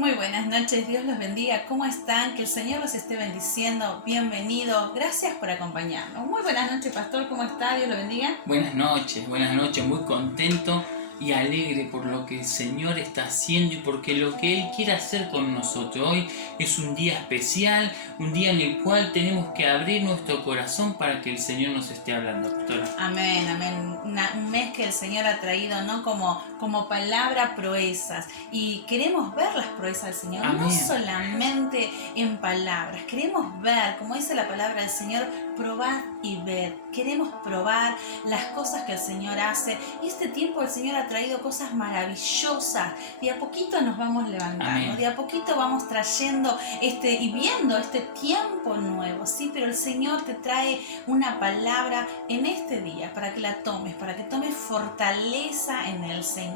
Muy buenas noches, Dios los bendiga. ¿Cómo están? Que el Señor los esté bendiciendo. Bienvenido. Gracias por acompañarnos. Muy buenas noches, pastor. ¿Cómo está? Dios lo bendiga. Buenas noches. Muy contento y alegre por lo que el Señor está haciendo y porque lo que Él quiere hacer con nosotros. Hoy es un día especial, un día en el cual tenemos que abrir nuestro corazón para que el Señor nos esté hablando, pastora. Amén, amén. Un mes que el Señor ha traído, ¿no? Como palabra proezas. Y queremos ver las proezas del Señor, Amén. no solamente en palabras. Queremos ver, como dice la palabra del Señor, probad y ved. Queremos probar las cosas que el Señor hace. Y este tiempo el Señor ha traído cosas maravillosas. De a poquito nos vamos levantando. Amén. De a poquito vamos trayendo y viendo este tiempo nuevo. Sí, pero el Señor te trae una palabra en este día para que la tomes, para que tomes fortaleza en el Señor.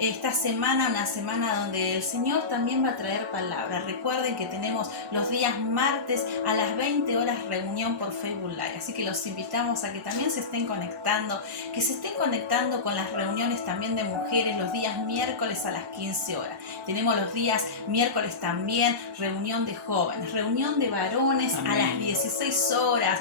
Esta semana, una semana donde el Señor también va a traer palabras. Recuerden que tenemos los días martes a las 20 horas reunión por Facebook Live, así que los invitamos a que también se estén conectando, con las reuniones también de mujeres los días miércoles a las 15 horas. Tenemos los días miércoles también reunión de jóvenes, reunión de varones. Amén. A las 16 horas.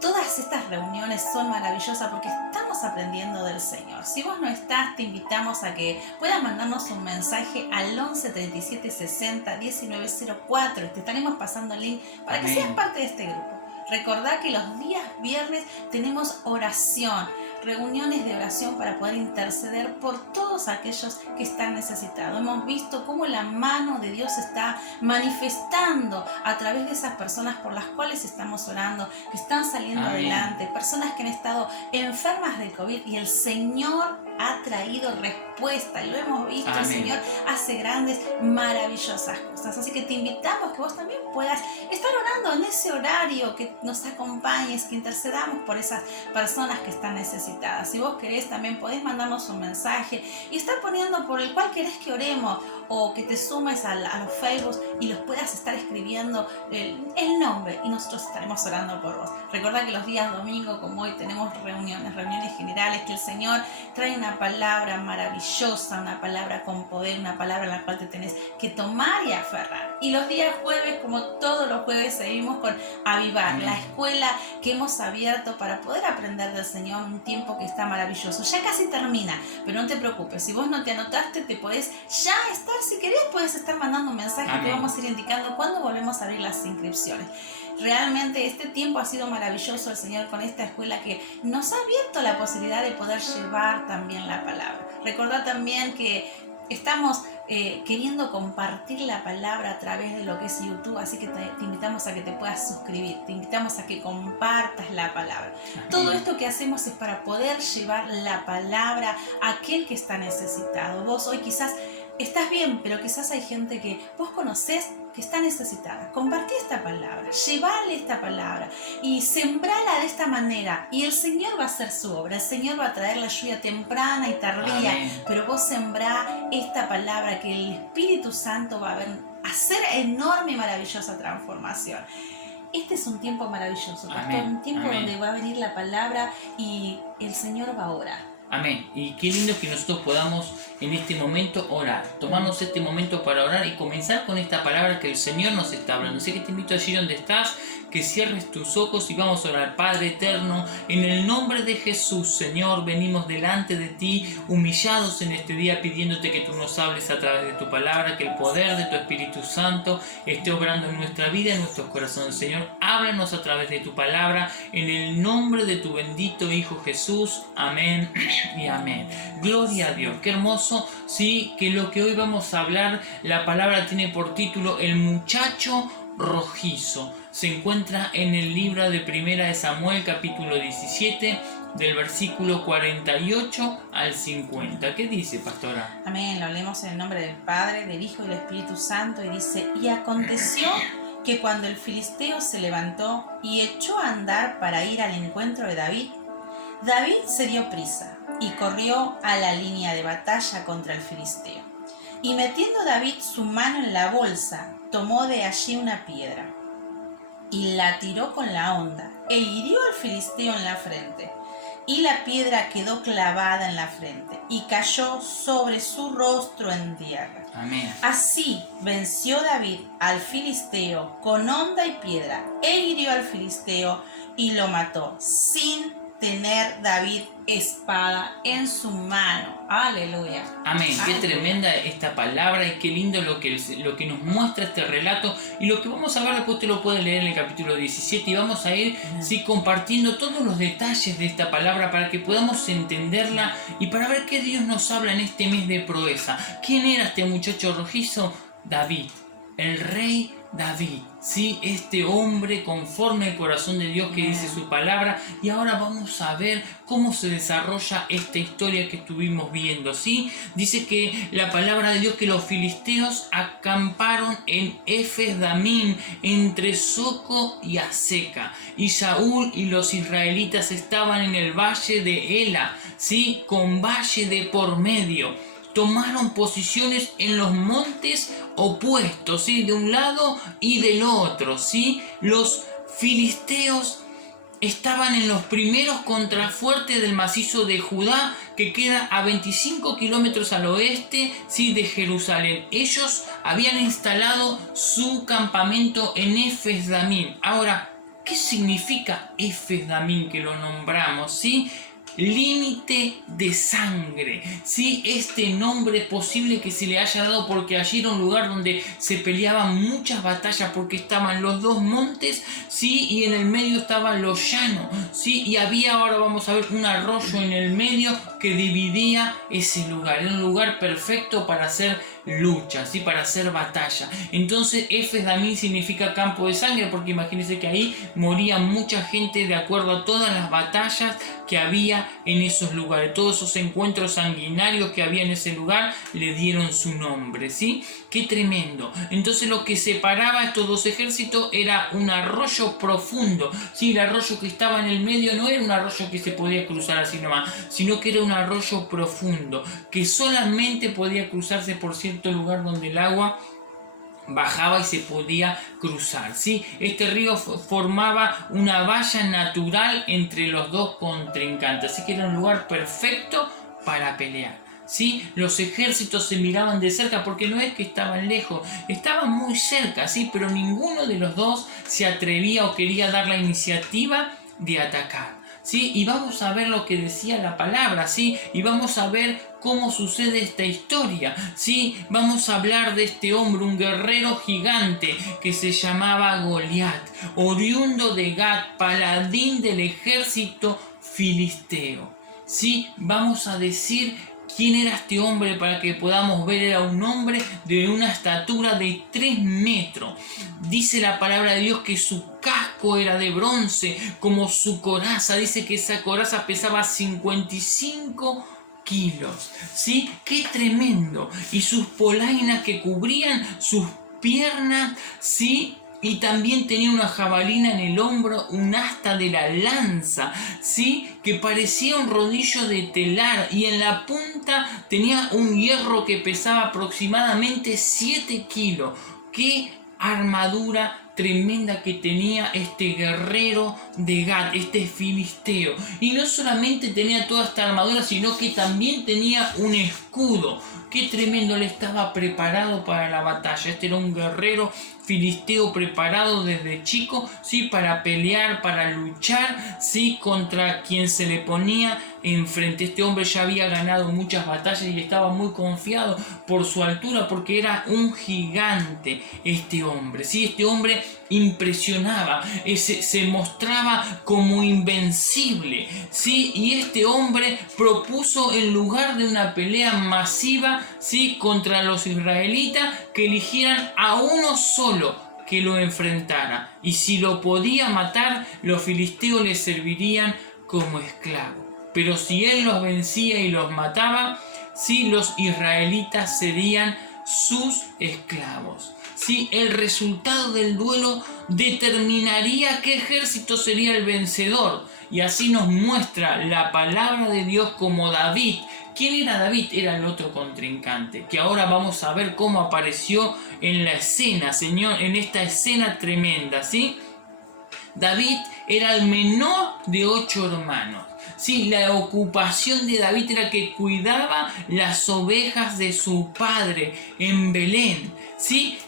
Todas estas reuniones son maravillosas porque estamos aprendiendo del Señor. Si vos no estás, te invitamos a que puedas mandarnos un mensaje al 11 37 60 19 04 y te estaremos pasando el link para que seas parte de este grupo. Recordá que los días viernes tenemos oración, reuniones de oración para poder interceder por todos aquellos que están necesitados. Hemos visto cómo la mano de Dios está manifestando a través de esas personas por las cuales estamos orando, que están saliendo adelante, personas que han estado enfermas de COVID y el Señor ha traído respuesta y lo hemos visto. Amén. El Señor hace grandes, maravillosas cosas. Así que te invitamos que vos también puedas estar orando en ese horario, que nos acompañes, que intercedamos por esas personas que están necesitadas. Si vos querés, también podés mandarnos un mensaje y estar poniendo por el cual querés que oremos, o que te sumes a los Facebook y los puedas estar escribiendo el nombre y nosotros estaremos orando por vos. Recordá que los días domingo, como hoy, tenemos reuniones generales, que el Señor trae una palabra maravillosa, una palabra con poder, una palabra en la cual te tenés que tomar y aferrar. Y los días jueves, como todos los jueves, seguimos con Avivar, la escuela que hemos abierto para poder aprender del Señor, un tiempo que está maravilloso. Ya casi termina, pero no te preocupes, si vos no te anotaste, te podés ya estar, si querés, puedes estar mandando un mensaje. Amén. Te vamos a ir indicando cuándo volvemos a abrir las inscripciones. Realmente este tiempo ha sido maravilloso, el Señor con esta escuela que nos ha abierto la posibilidad de poder llevar también la palabra. Recordá también que estamos queriendo compartir la palabra a través de lo que es YouTube, así que te invitamos a que te puedas suscribir, te invitamos a que compartas la palabra. Amén. Todo esto que hacemos es para poder llevar la palabra a aquel que está necesitado. Vos hoy quizás estás bien, pero quizás hay gente que vos conocés que está necesitada. Compartí esta palabra, llevale esta palabra y sembrala de esta manera y el Señor va a hacer su obra. El Señor va a traer la lluvia temprana y tardía. Amén. Pero vos sembrá esta palabra que el Espíritu Santo va a hacer enorme y maravillosa transformación. Este es un tiempo maravilloso, pastor. Amén. Un tiempo Amén. Donde va a venir la palabra y el Señor va a orar. Amén. Y qué lindo que nosotros podamos en este momento orar, tomarnos este momento para orar y comenzar con esta palabra que el Señor nos está hablando. Así que te invito allí donde estás, que cierres tus ojos y vamos a orar. Padre eterno, en el nombre de Jesús, Señor, venimos delante de ti, humillados en este día, pidiéndote que tú nos hables a través de tu palabra, que el poder de tu Espíritu Santo esté obrando en nuestra vida, en nuestros corazones. Señor, háblanos a través de tu palabra, en el nombre de tu bendito Hijo Jesús. Amén y amén. Gloria a Dios. Qué hermoso, sí, que lo que hoy vamos a hablar, la palabra tiene por título El muchacho rojizo. Se encuentra en el libro de Primera de Samuel, capítulo 17, del versículo 48 al 50. ¿Qué dice, pastora? Amén. Lo leemos en el nombre del Padre, del Hijo y del Espíritu Santo, y dice: y aconteció que cuando el filisteo se levantó y echó a andar para ir al encuentro de David, David se dio prisa y corrió a la línea de batalla contra el filisteo. Y metiendo David su mano en la bolsa, tomó de allí una piedra y la tiró con la honda e hirió al filisteo en la frente. y la piedra quedó clavada en la frente y cayó sobre su rostro en tierra. Amén. Así venció David al filisteo con honda y piedra, e hirió al filisteo y lo mató, sin tener David espada en su mano. Aleluya. Amén. Qué tremenda esta palabra y qué lindo lo que nos muestra este relato. Y lo que vamos a ver después usted lo puede leer en el capítulo 17 y vamos a ir compartiendo todos los detalles de esta palabra para que podamos entenderla y para ver qué Dios nos habla en este mes de proeza. ¿Quién era este muchacho rojizo? David, el rey David, ¿sí? Este hombre conforme al corazón de Dios que dice su palabra. Y ahora vamos a ver cómo se desarrolla esta historia que estuvimos viendo, ¿sí? Dice que la palabra de Dios que los filisteos acamparon en Efes-Damim, entre Soco y Azeca, y Saúl y los israelitas estaban en el valle de Ela, ¿sí? Con valle de por medio. Tomaron posiciones en los montes opuestos, ¿sí? De un lado y del otro, ¿sí? Los filisteos estaban en los primeros contrafuertes del macizo de Judá, que queda a 25 kilómetros al oeste, ¿sí? De Jerusalén. Ellos habían instalado su campamento en Efes-Damim. Ahora, ¿qué significa Efes-Damim que lo nombramos, ¿sí? Límite de sangre, ¿sí? Este nombre es posible que se le haya dado porque allí era un lugar donde se peleaban muchas batallas, porque estaban los dos montes, ¿sí? Y en el medio estaban los llanos, ¿sí? Y había, ahora vamos a ver, un arroyo en el medio que dividía ese lugar. Era un lugar perfecto para hacer lucha, ¿sí? Para hacer batalla. Entonces Efes-Damim significa campo de sangre, porque imagínense que ahí moría mucha gente de acuerdo a todas las batallas que había en esos lugares. Todos esos encuentros sanguinarios que había en ese lugar le dieron su nombre, ¿sí? ¡Qué tremendo! Entonces lo que separaba a estos dos ejércitos era un arroyo profundo, ¿sí? El arroyo que estaba en el medio no era un arroyo que se podía cruzar así nomás, sino que era un arroyo profundo, que solamente podía cruzarse por cierto lugar donde el agua bajaba y se podía cruzar, ¿sí? Este río formaba una valla natural entre los dos contrincantes, así que era un lugar perfecto para pelear, ¿sí? Los ejércitos se miraban de cerca, porque no es que estaban lejos, estaban muy cerca, ¿sí? Pero ninguno de los dos se atrevía o quería dar la iniciativa de atacar, ¿sí? Y vamos a ver lo que decía la palabra, ¿sí? Y vamos a ver cómo sucede esta historia, ¿sí? Vamos a hablar de este hombre, un guerrero gigante que se llamaba Goliat, oriundo de Gat, paladín del ejército filisteo, ¿sí? Vamos a decir quién era este hombre para que podamos ver. Era un hombre de una estatura de 3 metros. Dice la palabra de Dios que su casco era de bronce, como su coraza. Dice que esa coraza pesaba 55 kilos, ¿sí? ¡Qué tremendo! Y sus polainas que cubrían sus piernas, ¿sí? Y también tenía una jabalina en el hombro, un asta de la lanza, ¿sí? Que parecía un rodillo de telar, y en la punta tenía un hierro que pesaba aproximadamente 7 kilos. ¡Qué armadura tremenda que tenía este guerrero de Gat, este filisteo! Y no solamente tenía toda esta armadura, sino que también tenía un escudo. ¡Qué tremendo! Él estaba preparado para la batalla. Este era un guerrero filisteo preparado desde chico, ¿sí? Para pelear, para luchar, ¿sí? Contra quien se le ponía enfrente. Este hombre ya había ganado muchas batallas y estaba muy confiado por su altura, porque era un gigante este hombre, ¿sí? Este hombre impresionaba, se mostraba como invencible, ¿sí? Y este hombre propuso, en lugar de una pelea masiva, ¿sí? Contra los israelitas, que eligieran a uno solo que lo enfrentara, y si lo podía matar, los filisteos le servirían como esclavos. Pero si él los vencía y los mataba, sí, los israelitas serían sus esclavos. Sí, el resultado del duelo determinaría qué ejército sería el vencedor. Y así nos muestra la palabra de Dios como David. ¿Quién era David? Era el otro contrincante, que ahora vamos a ver cómo apareció en la escena, Señor, en esta escena tremenda, ¿sí? David era el menor de 8 hermanos. Sí, la ocupación de David era que cuidaba las ovejas de su padre en Belén. Sí,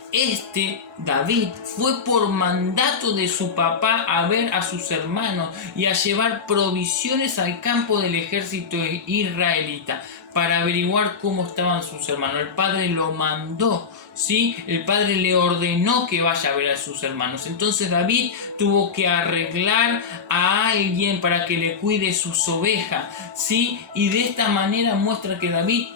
David fue por mandato de su papá a ver a sus hermanos y a llevar provisiones al campo del ejército israelita para averiguar cómo estaban sus hermanos. El padre lo mandó, ¿sí? El padre le ordenó que vaya a ver a sus hermanos. Entonces David tuvo que arreglar a alguien para que le cuide sus ovejas, ¿sí? Y de esta manera muestra que David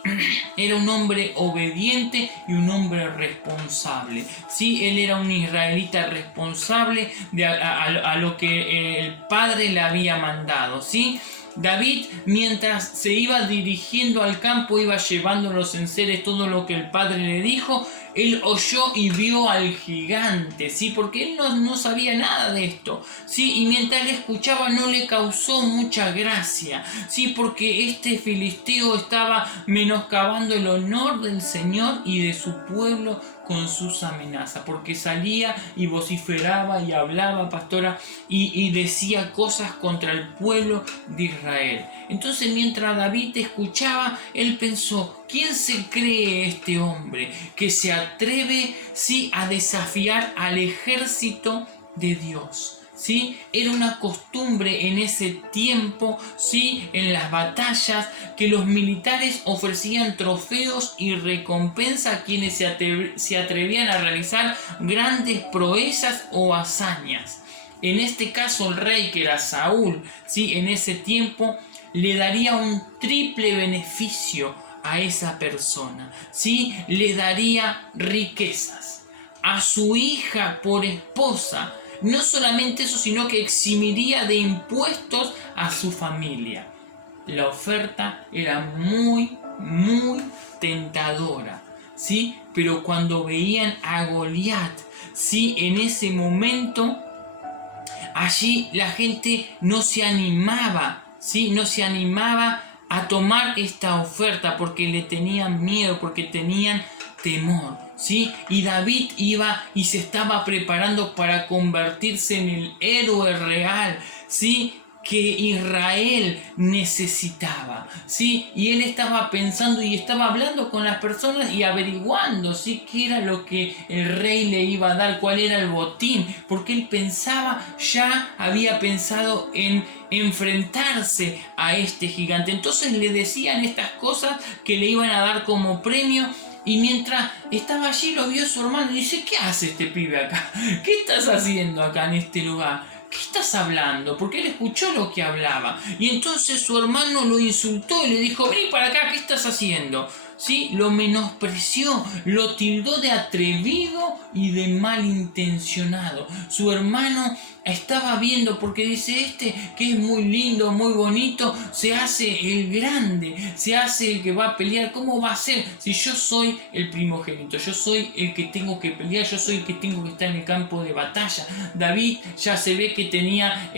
era un hombre obediente y un hombre responsable, ¿sí? Él era un israelita responsable a lo que el padre le había mandado, ¿sí? David, mientras se iba dirigiendo al campo, iba llevando los enseres, todo lo que el padre le dijo. Él oyó y vio al gigante, ¿sí? Porque él no sabía nada de esto, ¿sí? Y mientras le escuchaba no le causó mucha gracia, ¿sí? Porque este filisteo estaba menoscabando el honor del Señor y de su pueblo con sus amenazas, porque salía y vociferaba y hablaba, pastora, y decía cosas contra el pueblo de Israel. Entonces, mientras David escuchaba, él pensó: ¿quién se cree este hombre que se atreve, sí, a desafiar al ejército de Dios? ¿Sí? Era una costumbre en ese tiempo, ¿sí? En las batallas, que los militares ofrecían trofeos y recompensa a quienes se atrevían a realizar grandes proezas o hazañas. En este caso, el rey, que era Saúl, ¿sí? En ese tiempo le daría un triple beneficio a esa persona, ¿sí? Le daría riquezas, a su hija por esposa. No solamente eso, sino que eximiría de impuestos a su familia. La oferta era muy, muy tentadora, ¿sí? Pero cuando veían a Goliat, ¿sí? En ese momento, allí la gente no se animaba, ¿sí? No se animaba a tomar esta oferta porque le tenían miedo, porque tenían temor, ¿sí? Y David iba y se estaba preparando para convertirse en el héroe real, ¿sí?, que Israel necesitaba, ¿sí? Y él estaba pensando y estaba hablando con las personas y averiguando, ¿sí?, qué era lo que el rey le iba a dar, cuál era el botín, porque él pensaba, ya había pensado en enfrentarse a este gigante. Entonces le decían estas cosas que le iban a dar como premio. Y mientras estaba allí, lo vio su hermano y dice: ¿qué hace este pibe acá? ¿Qué estás haciendo acá en este lugar? ¿Qué estás hablando? Porque él escuchó lo que hablaba. Y entonces su hermano lo insultó y le dijo: vení para acá, ¿qué estás haciendo? ¿Sí? Lo menospreció, lo tildó de atrevido y de malintencionado. Su hermano estaba viendo, porque dice: que es muy lindo, muy bonito, se hace el grande, se hace el que va a pelear. ¿Cómo va a ser si yo soy el primogénito? Yo soy el que tengo que pelear, yo soy el que tengo que estar en el campo de batalla. David ya se ve que tenía,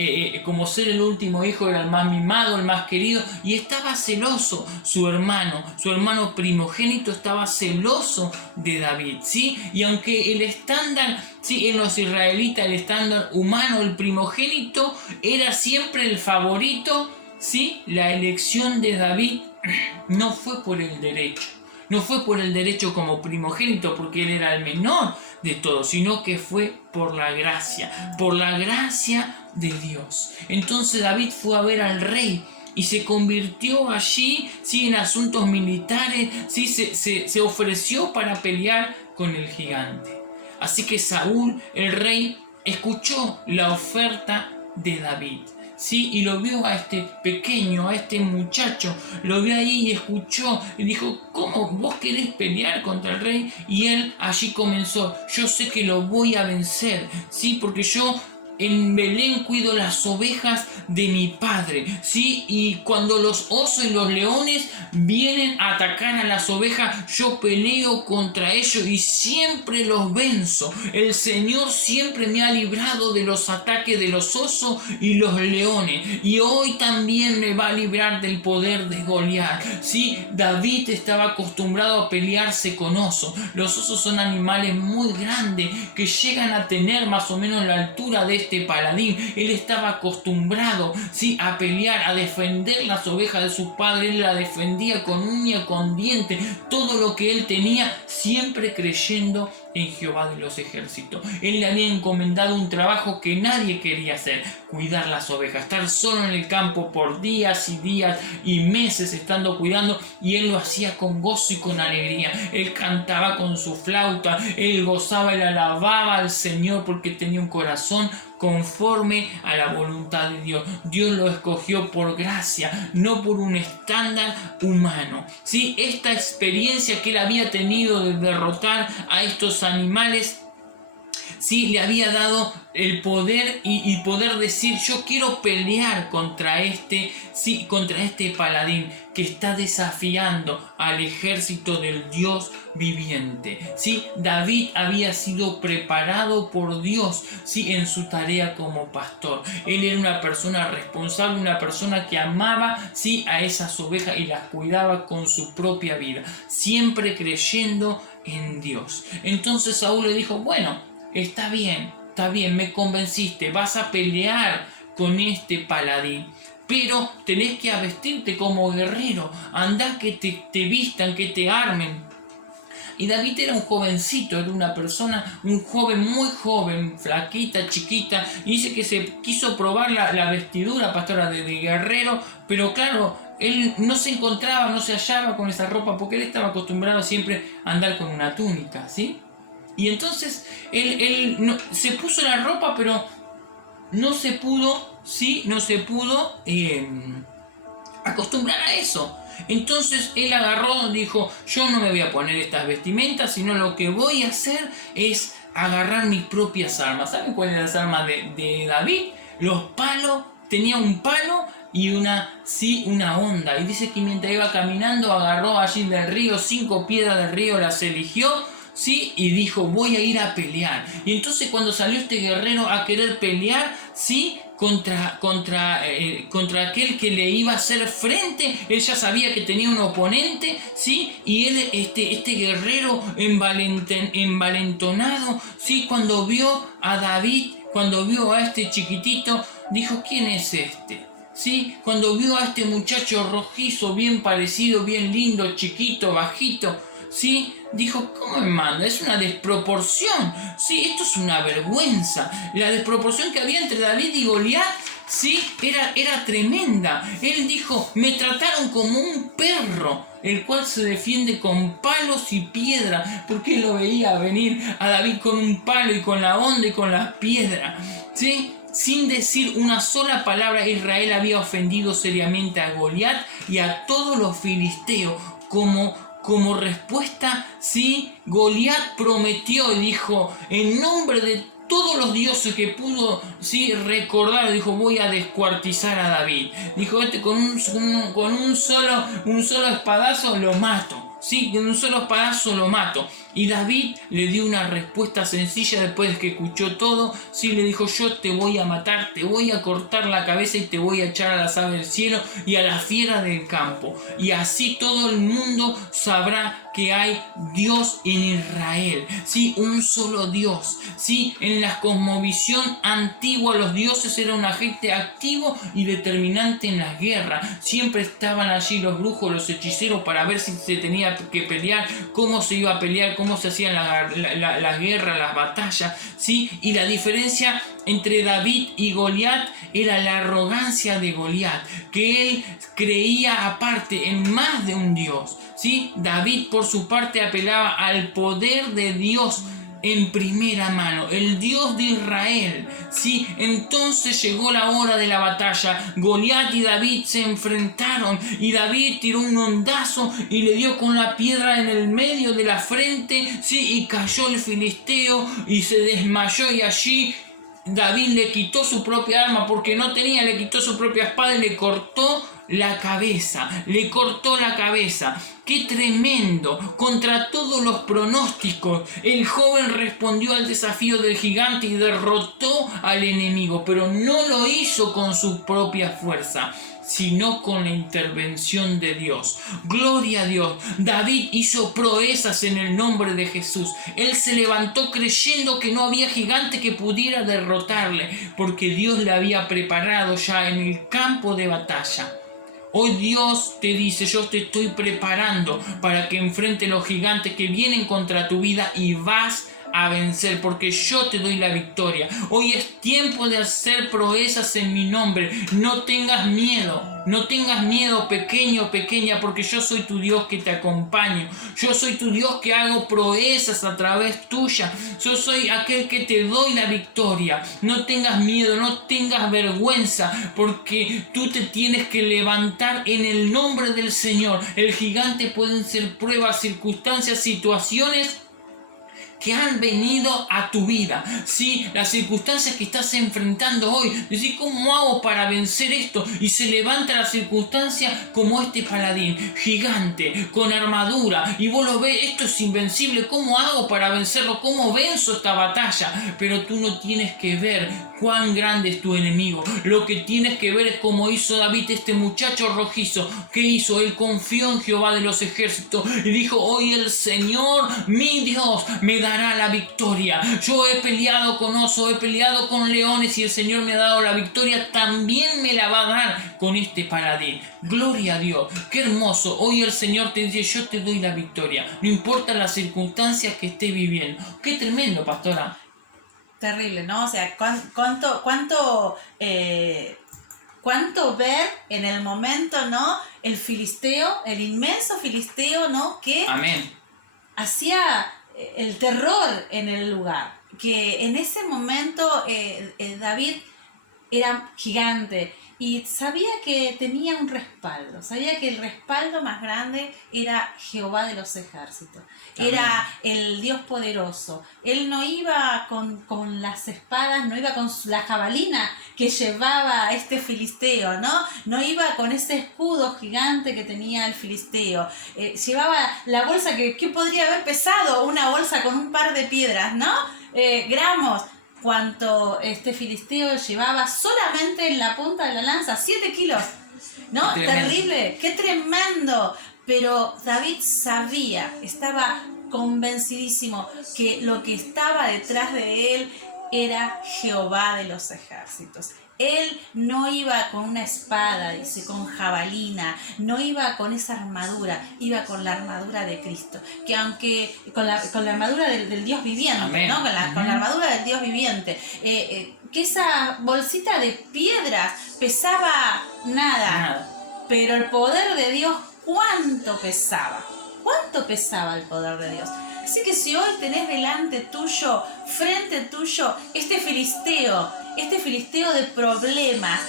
como ser el último hijo, era el más mimado, el más querido, y estaba celoso su hermano primogénito estaba celoso de David, ¿sí? Y aunque el estándar, ¿sí?, en los israelitas, el estándar humano, el primogénito era siempre el favorito, ¿sí?, la elección de David no fue por el derecho. No fue por el derecho como primogénito, porque él era el menor de todos, sino que fue por la gracia de Dios. Entonces David fue a ver al rey y se convirtió allí, ¿sí?, en asuntos militares, ¿sí?, se ofreció para pelear con el gigante. Así que Saúl, el rey, escuchó la oferta de David, ¿sí?, y lo vio a este pequeño, a este muchacho, lo vio ahí y escuchó y dijo: ¿cómo vos querés pelear contra el rey? Y él allí comenzó: yo sé que lo voy a vencer, ¿sí?, porque yo en Belén cuido las ovejas de mi padre, ¿sí? Y cuando los osos y los leones vienen a atacar a las ovejas, yo peleo contra ellos y siempre los venzo. El Señor siempre me ha librado de los ataques de los osos y los leones, y hoy también me va a librar del poder de Goliat, ¿sí? David estaba acostumbrado a pelearse con osos. Los osos son animales muy grandes que llegan a tener más o menos la altura de este este paladín. Él estaba acostumbrado, ¿sí?, a pelear, a defender las ovejas de su padre. Él la defendía con uña, con diente, todo lo que él tenía, siempre creyendo en Jehová de los ejércitos. Él le había encomendado un trabajo que nadie quería hacer: cuidar las ovejas, estar solo en el campo por días y días y meses estando cuidando, y él lo hacía con gozo y con alegría. Él cantaba con su flauta, él gozaba, él alababa al Señor porque tenía un corazón conforme a la voluntad de Dios. Dios lo escogió por gracia, no por un estándar humano. ¿Sí? Esta experiencia que él había tenido de derrotar a estos animales, sí, le había dado el poder y poder decir: yo quiero pelear contra este paladín que está desafiando al ejército del Dios viviente. Sí, David había sido preparado por Dios, sí, en su tarea como pastor. Él era una persona responsable, una persona que amaba, sí, a esas ovejas y las cuidaba con su propia vida, siempre creyendo en Dios. Entonces Saúl le dijo: bueno, está bien, me convenciste, vas a pelear con este paladín, pero tenés que vestirte como guerrero, andá que te vistan, que te armen. Y David era un jovencito, era una persona, un joven, muy joven, flaquita, chiquita, y dice que se quiso probar la vestidura, pastora, de guerrero, pero claro, él no se encontraba, no se hallaba con esa ropa, porque él estaba acostumbrado siempre a andar con una túnica, ¿sí? Y entonces él se puso la ropa, pero no se pudo, ¿sí? No se pudo acostumbrar a eso. Entonces él agarró, dijo: yo no me voy a poner estas vestimentas, sino lo que voy a hacer es agarrar mis propias armas. ¿Saben cuáles eran las armas de David? Los palos. Tenía un palo y una honda. Y dice que mientras iba caminando agarró allí del río 5 piedras del río, las eligió, ¿sí? Y dijo: voy a ir a pelear. Y entonces cuando salió este guerrero a querer pelear, ¿sí?, contra aquel que le iba a hacer frente, él ya sabía que tenía un oponente, ¿sí? Y él, este guerrero envalentonado, ¿sí?, cuando vio a David, cuando vio a este chiquitito, dijo: ¿quién es este? ¿Sí? Cuando vio a este muchacho rojizo, bien parecido, bien lindo, chiquito, bajito, ¿sí?, dijo: ¿cómo me manda? Es una desproporción, ¿sí? Esto es una vergüenza. La desproporción que había entre David y Goliat, ¿sí?, era tremenda. Él dijo: me trataron como un perro, el cual se defiende con palos y piedra, porque él lo veía venir a David con un palo y con la honda y con las piedras, ¿sí? Sin decir una sola palabra, Israel había ofendido seriamente a Goliat y a todos los filisteos. Como respuesta, ¿sí?, Goliat prometió y dijo: en nombre de todos los dioses que pudo, ¿sí?, recordar, dijo: voy a descuartizar a David. Dijo: con un solo espadazo lo mato. Sí, con un solo espadazo lo mato. Y David le dio una respuesta sencilla después de que escuchó todo. Sí, le dijo: yo te voy a matar, te voy a cortar la cabeza y te voy a echar a las aves del cielo y a las fieras del campo. Y así todo el mundo sabrá que hay Dios en Israel. Sí, un solo Dios. Sí, en la cosmovisión antigua los dioses eran un agente activo y determinante en la guerra. Siempre estaban allí los brujos, los hechiceros, para ver si se tenía que pelear, cómo se iba a pelear, cómo se hacían la guerra, las batallas, ¿sí? Y la diferencia entre David y Goliat era la arrogancia de Goliat, que él creía aparte en más de un Dios, ¿sí? David por su parte apelaba al poder de Dios en primera mano, el Dios de Israel, ¿sí? Entonces llegó la hora de la batalla. Goliat y David se enfrentaron y David tiró un hondazo y le dio con la piedra en el medio de la frente, ¿sí? Y cayó el filisteo y se desmayó, y allí David le quitó su propia arma porque no tenía, le quitó su propia espada y le cortó la cabeza, ¡Qué tremendo! Contra todos los pronósticos, el joven respondió al desafío del gigante y derrotó al enemigo, pero no lo hizo con su propia fuerza. sino con la intervención de Dios. Gloria a Dios. David hizo proezas en el nombre de Jesús. Él se levantó creyendo que no había gigante que pudiera derrotarle, porque Dios le había preparado ya en el campo de batalla. Hoy Dios te dice: yo te estoy preparando para que enfrente los gigantes que vienen contra tu vida y vas a vencer, porque yo te doy la victoria. Hoy es tiempo de hacer proezas en mi nombre. No tengas miedo. No tengas miedo, pequeño o pequeña, porque yo soy tu Dios que te acompaño. Yo soy tu Dios que hago proezas a través tuya. Yo soy aquel que te doy la victoria. No tengas miedo, no tengas vergüenza, porque tú te tienes que levantar en el nombre del Señor. El gigante pueden ser pruebas, circunstancias, situaciones que han venido a tu vida, ¿sí? Las circunstancias que estás enfrentando hoy. Decir: ¿cómo hago para vencer esto? Y se levanta la circunstancia como este paladín, gigante, con armadura, y vos lo ves: esto es invencible, ¿cómo hago para vencerlo? ¿Cómo venzo esta batalla? Pero tú no tienes que ver cuán grande es tu enemigo. Lo que tienes que ver es como hizo David, este muchacho rojizo. ¿Qué hizo? Él confió en Jehová de los ejércitos y dijo: hoy el Señor, mi Dios, me dará la victoria. Yo he peleado con osos, he peleado con leones y el Señor me ha dado la victoria. También me la va a dar con este paladín. Gloria a Dios. Qué hermoso. Hoy el Señor te dice: yo te doy la victoria. No importa las circunstancias que estés viviendo. Qué tremendo, pastora. Terrible, ¿no? O sea, cuánto ver en el momento, ¿no? El filisteo, el inmenso filisteo, ¿no? Que Amén. hacía el terror en el lugar. Que en ese momento David era gigante y sabía que tenía un respaldo, sabía que el respaldo más grande era Jehová de los ejércitos. Amén. Era el Dios poderoso. Él no iba con las espadas, no iba con la jabalina que llevaba este filisteo, ¿no? No iba con ese escudo gigante que tenía el filisteo. Llevaba la bolsa que podría haber pesado, una bolsa con un par de piedras, ¿no? Gramos. Cuanto este filisteo llevaba solamente en la punta de la lanza, 7 kilos. ¿No? Terrible, qué tremendo. Pero David sabía, estaba convencidísimo que lo que estaba detrás de él era Jehová de los ejércitos. Él no iba con una espada, dice, con jabalina, no iba con esa armadura, iba con la armadura de Cristo. Que aunque con la armadura del Dios viviente, Amén. ¿no? Con la armadura del Dios viviente. Que esa bolsita de piedras pesaba nada. Pero el poder de Dios, ¿cuánto pesaba? ¿Cuánto pesaba el poder de Dios? Así que si hoy tenés delante tuyo, frente tuyo, este filisteo de problemas,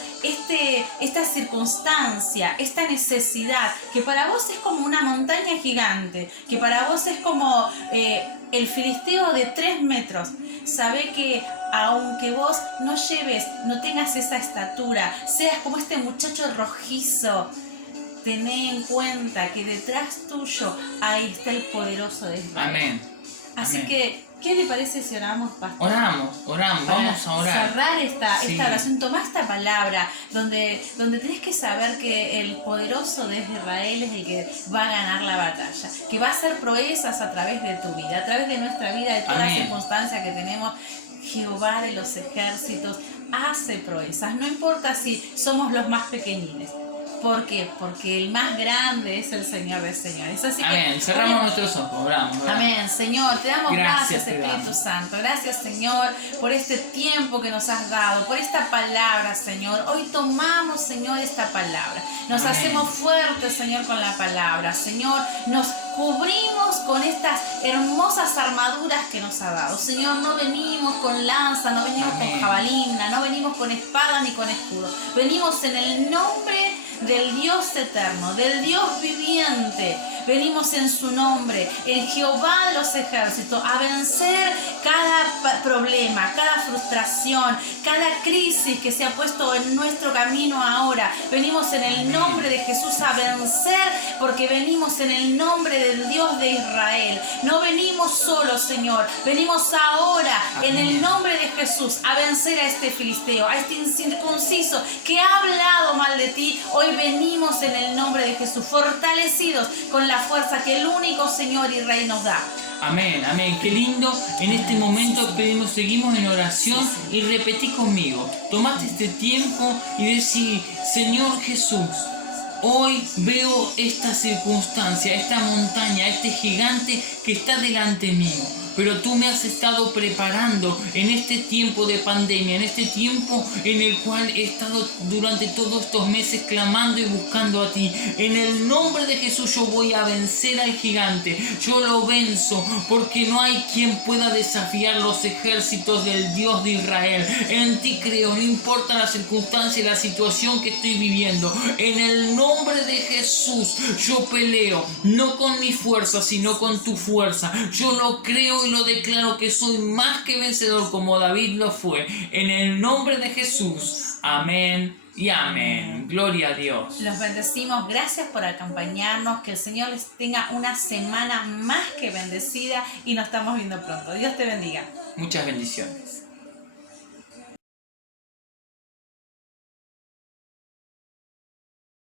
esta circunstancia, esta necesidad, que para vos es como una montaña gigante, que para vos es como el filisteo de 3 metros, sabe que aunque vos no tengas esa estatura, seas como este muchacho rojizo, tené en cuenta que detrás tuyo ahí está el poderoso de Israel. Amén. Así Amén. que, ¿qué le parece si oramos, pastor? Oramos, vamos a orar. Cerrar esta Sí. oración, tomá esta palabra donde tenés que saber que el poderoso de Israel es el que va a ganar la batalla, que va a hacer proezas a través de tu vida, a través de nuestra vida, de todas las Amén. circunstancias que tenemos. Jehová de los ejércitos hace proezas, no importa si somos los más pequeñines. ¿Por qué? Porque el más grande es el Señor de señores. Así Amén. que Cerramos nuestros ojos. Oramos. Amén, Señor, te damos gracias, te Espíritu damos. Santo. Gracias, Señor, por este tiempo que nos has dado, por esta palabra, Señor. Hoy tomamos, Señor, esta palabra. Nos Amén. hacemos fuertes, Señor, con la palabra. Señor, nos cubrimos con estas hermosas armaduras que nos ha dado. Señor, no venimos con lanza, no venimos Amén. con jabalina, no venimos con espada ni con escudo. Venimos en el nombre del Dios eterno, del Dios viviente, Venimos en su nombre, en Jehová de los ejércitos, a vencer cada problema, cada frustración, cada crisis que se ha puesto en nuestro camino ahora. Venimos en el nombre de Jesús a vencer, porque venimos en el nombre del Dios de Israel. No venimos solos, Señor. Venimos ahora en el nombre de Jesús a vencer a este filisteo, a este incircunciso que ha hablado mal de ti. Hoy venimos en el nombre de Jesús, fortalecidos con la fuerza que el único Señor y Rey nos da. Amén, amén. Qué lindo. En este momento pedimos, seguimos en oración y repetí conmigo. Tomate este tiempo y decí: Señor Jesús, hoy veo esta circunstancia, esta montaña, este gigante que está delante mío. Pero tú me has estado preparando en este tiempo de pandemia, en este tiempo en el cual he estado durante todos estos meses clamando y buscando a ti. En el nombre de Jesús yo voy a vencer al gigante. Yo lo venzo porque no hay quien pueda desafiar los ejércitos del Dios de Israel. En ti creo, no importa la circunstancia y la situación que estoy viviendo. En el nombre de Jesús yo peleo, no con mi fuerza, sino con tu fuerza. Yo lo creo y lo declaro que soy más que vencedor como David lo fue. En el nombre de Jesús. Amén y amén. Gloria a Dios. Los bendecimos. Gracias por acompañarnos. Que el Señor les tenga una semana más que bendecida y nos estamos viendo pronto. Dios te bendiga. Muchas bendiciones.